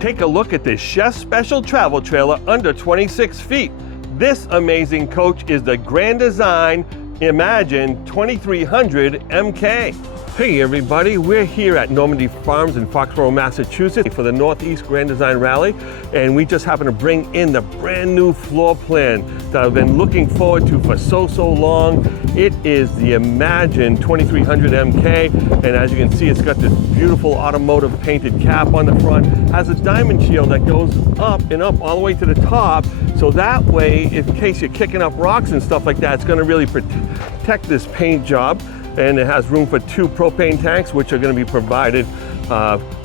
Take a look at this chef special travel trailer under 26 feet. This amazing coach is the Grand Design Imagine 2300 MK. Hey everybody, we're here at Normandy Farms in Foxborough, Massachusetts for the Northeast Grand Design Rally, and we just happen to bring in the brand new floor plan that I've been looking forward to for so long. It is the Imagine 2300 MK, and as you can see, it's got this beautiful automotive painted cap on the front, has a diamond shield that goes up and up all the way to the top, so that way, in case you're kicking up rocks and stuff like that, it's going to really protect this paint job. And it has room for 2 propane tanks, which are going to be provided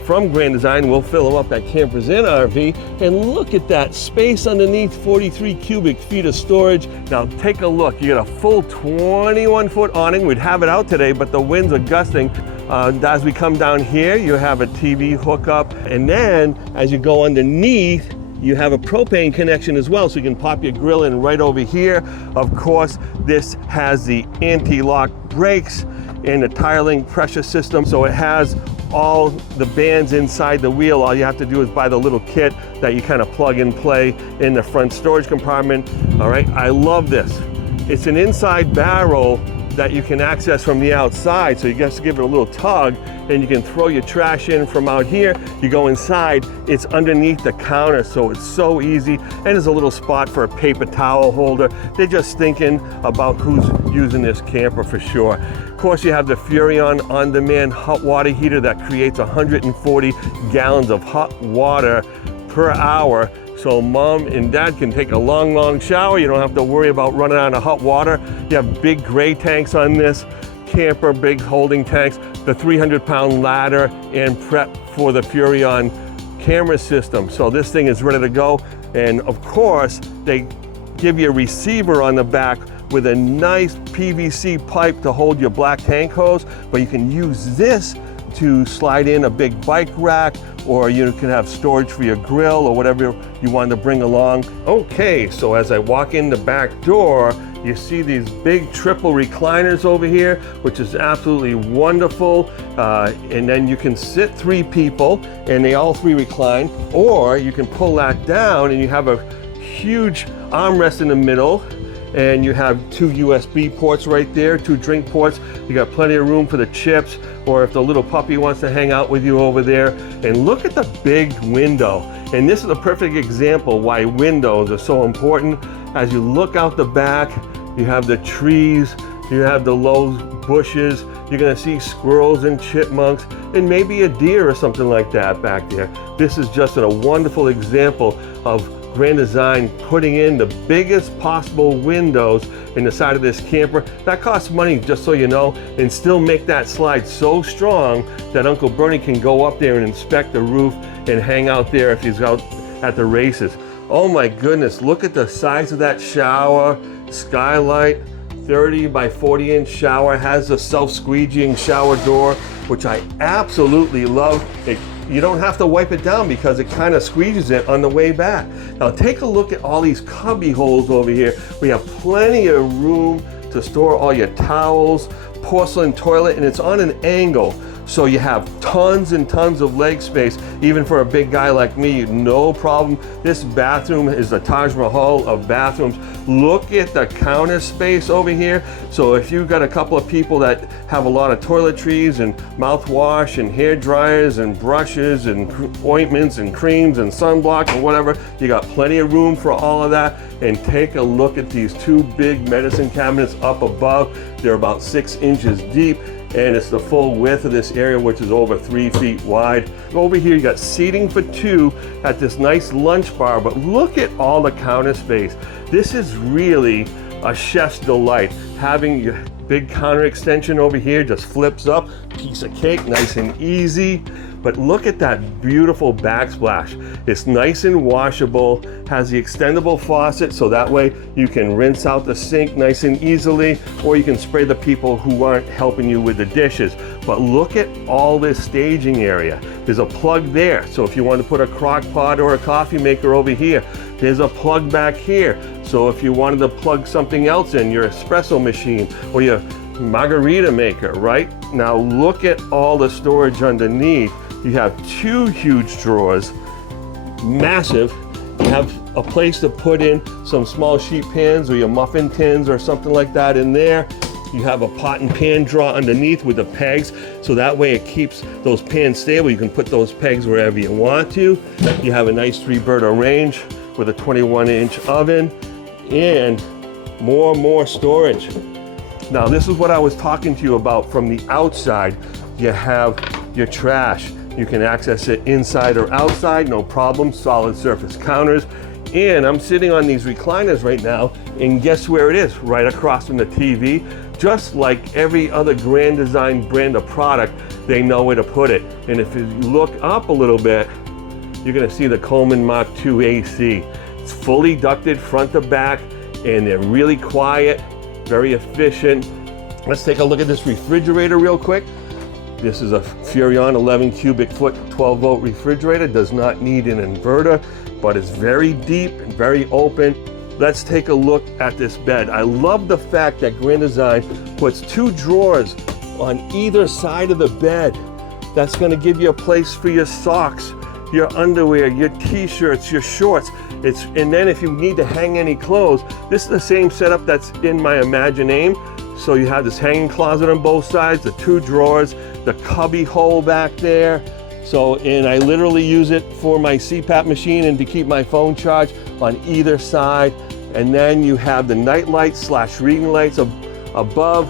from Grand Design. We'll fill them up at Campers Inn RV. And look at that space underneath, 43 cubic feet of storage. Now take a look. You got a full 21-foot awning. We'd have it out today, but the winds are gusting. As we come down here, you have a TV hookup. And then as you go underneath, you have a propane connection as well, so you can pop your grill in right over here. Of course, this has the anti-lock brakes and the tire link pressure system, so it has all the bands inside the wheel. All you have to do is buy the little kit that you kind of plug and play in the front storage compartment. All right, I love this. It's an inside barrel that you can access from the outside, so you just give it a little tug and you can throw your trash in from out here. You go inside, it's underneath the counter, so it's so easy, and there's a little spot for a paper towel holder. They're just thinking about who's using this camper for sure. Of course, you have the Furrion on-demand hot water heater that creates 140 gallons of hot water per hour. So mom and dad can take a long shower. You don't have to worry about running out of hot water. You have big gray tanks on this camper, big holding tanks, the 300-pound ladder, and prep for the Furrion camera system. So this thing is ready to go. And of course, they give you a receiver on the back with a nice PVC pipe to hold your black tank hose, but you can use this to slide in a big bike rack, or you can have storage for your grill or whatever you want to bring along. Okay, so as I walk in the back door, you see these big triple recliners over here, which is absolutely wonderful. And then you can sit 3 people and they all 3 recline, or you can pull that down and you have a huge armrest in the middle, and you have 2 USB ports right there, 2 drink ports. You got plenty of room for the chips, or if the little puppy wants to hang out with you over there. And look at the big window. And this is a perfect example why windows are so important. As you look out the back, you have the trees, you have the low bushes, you're gonna see squirrels and chipmunks, and maybe a deer or something like that back there. This is just a wonderful example of Grand Design putting in the biggest possible windows in the side of this camper. That costs money, just so you know, and still make that slide so strong that Uncle Bernie can go up there and inspect the roof and hang out there if he's out at the races. Oh my goodness, look at the size of that shower, skylight, 30 by 40 inch shower, has a self-squeegeeing shower door, which I absolutely love. You don't have to wipe it down because it kind of squeezes it on the way back. Now take a look at all these cubby holes over here. We have plenty of room to store all your towels, porcelain toilet, and it's on an angle. So you have tons and tons of leg space, even for a big guy like me, no problem. This bathroom is the Taj Mahal of bathrooms. Look at the counter space over here. So if you've got a couple of people that have a lot of toiletries and mouthwash and hair dryers and brushes and ointments and creams and sunblock and whatever, you got plenty of room for all of that. And take a look at these 2 big medicine cabinets up above. They're about 6 inches deep, and it's the full width of this area, which is over 3 feet wide. Over here, you got seating for 2 at this nice lunch bar, but look at all the counter space. This is really a chef's delight. Having your big counter extension over here just flips up, piece of cake, nice and easy. But look at that beautiful backsplash. It's nice and washable, has the extendable faucet, so that way you can rinse out the sink nice and easily, or you can spray the people who aren't helping you with the dishes. But look at all this staging area. There's a plug there, so if you want to put a crock pot or a coffee maker over here, there's a plug back here. So if you wanted to plug something else in, your espresso machine or your margarita maker, right? Now look at all the storage underneath. You have 2 huge drawers, massive. You have a place to put in some small sheet pans or your muffin tins or something like that in there. You have a pot and pan drawer underneath with the pegs, so that way it keeps those pans stable. You can put those pegs wherever you want to. You have a nice 3-burner range with a 21-inch oven and more storage. Now this is what I was talking to you about from the outside. You have your trash. You can access it inside or outside, no problem. Solid surface counters. And I'm sitting on these recliners right now, and guess where it is? Right across from the TV. Just like every other Grand Design brand of product, they know where to put it. And if you look up a little bit, you're gonna see the Coleman Mark II AC. It's fully ducted front to back, and they're really quiet, very efficient. Let's take a look at this refrigerator real quick. This is a Furrion 11 cubic foot 12 volt refrigerator. Does not need an inverter, but it's very deep and very open. Let's take a look at this bed. I love the fact that Grand Design puts 2 drawers on either side of the bed. That's gonna give you a place for your socks, your underwear, your t-shirts, your shorts. And then if you need to hang any clothes, this is the same setup that's in my Imagine. So you have this hanging closet on both sides, the 2 drawers, the cubby hole back there. So, and I literally use it for my CPAP machine and to keep my phone charged on either side. And then you have the night lights / reading lights above,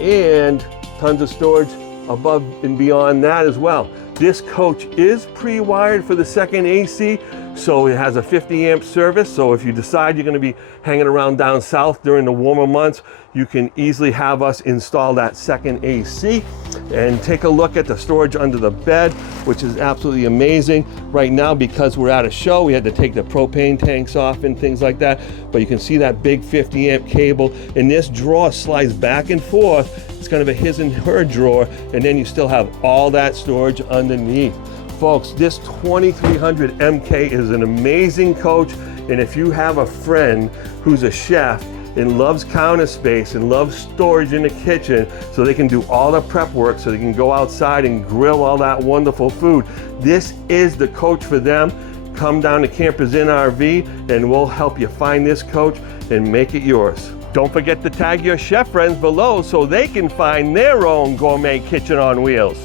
and tons of storage above and beyond that as well. This coach is pre-wired for the second AC, so it has a 50 amp service. So if you decide you're gonna be hanging around down south during the warmer months, you can easily have us install that second AC. And take a look at the storage under the bed, which is absolutely amazing. Right now, because we're at a show, we had to take the propane tanks off and things like that. But you can see that big 50 amp cable, and this drawer slides back and forth. It's kind of a his and her drawer, and then you still have all that storage underneath. Folks, this 2300 MK is an amazing coach, and if you have a friend who's a chef and loves counter space and loves storage in the kitchen so they can do all the prep work, so they can go outside and grill all that wonderful food, this is the coach for them. Come down to Campers Inn RV and we'll help you find this coach and make it yours. Don't forget to tag your chef friends below so they can find their own gourmet kitchen on wheels.